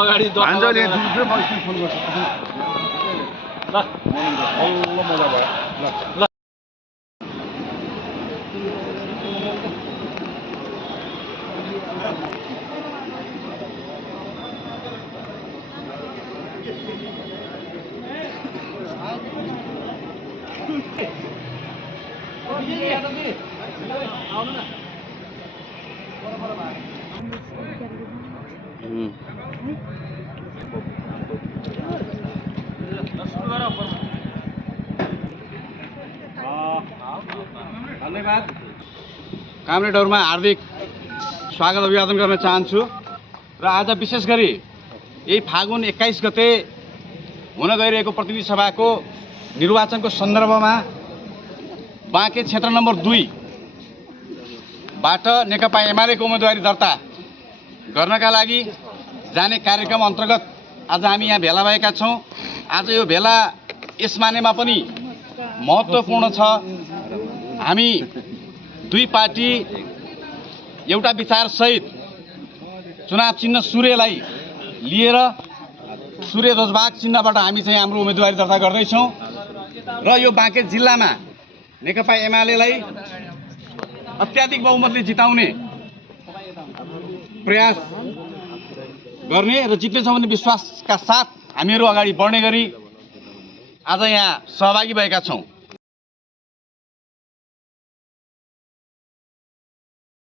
अगाडि धन्यवाद। कामरेडहरुमा हार्दिक स्वागत अभिवादन गर्न चाहन्छु र आज विशेष गरी यही फागुन 21 गते हुन गइरहेको प्रतिनिधि सभाको निर्वाचनको सन्दर्भमा बाँके क्षेत्र नम्बर 2 बाट नेकपा एमालेको उम्मेदवारी दर्ता गर्नका लागि जाने कार्यक्रम अन्तर्गत आज हामी यहाँ भेला भएका छौं। आज यो भेला यस मानेमा पनि महत्त्वपूर्ण छ। हामी दुई पार्टी एउटा विचार सहित चुनाव चिन्ह सूर्यलाई लिएर सूर्य ध्वजबाग चिन्हबाट हामी चाहिँ हाम्रो उम्मेदवारी दर्ता गर्दै छौं र यो बाँके जिल्लामा नेकपा एमालेलाई अत्याधिक बहुमतले जिताउने प्रयास गर्ने र जित्नेछ भन्ने विश्वासका साथ हामीहरू अगाडि बढ्ने गरी आज यहाँ सहभागी भएका छौं।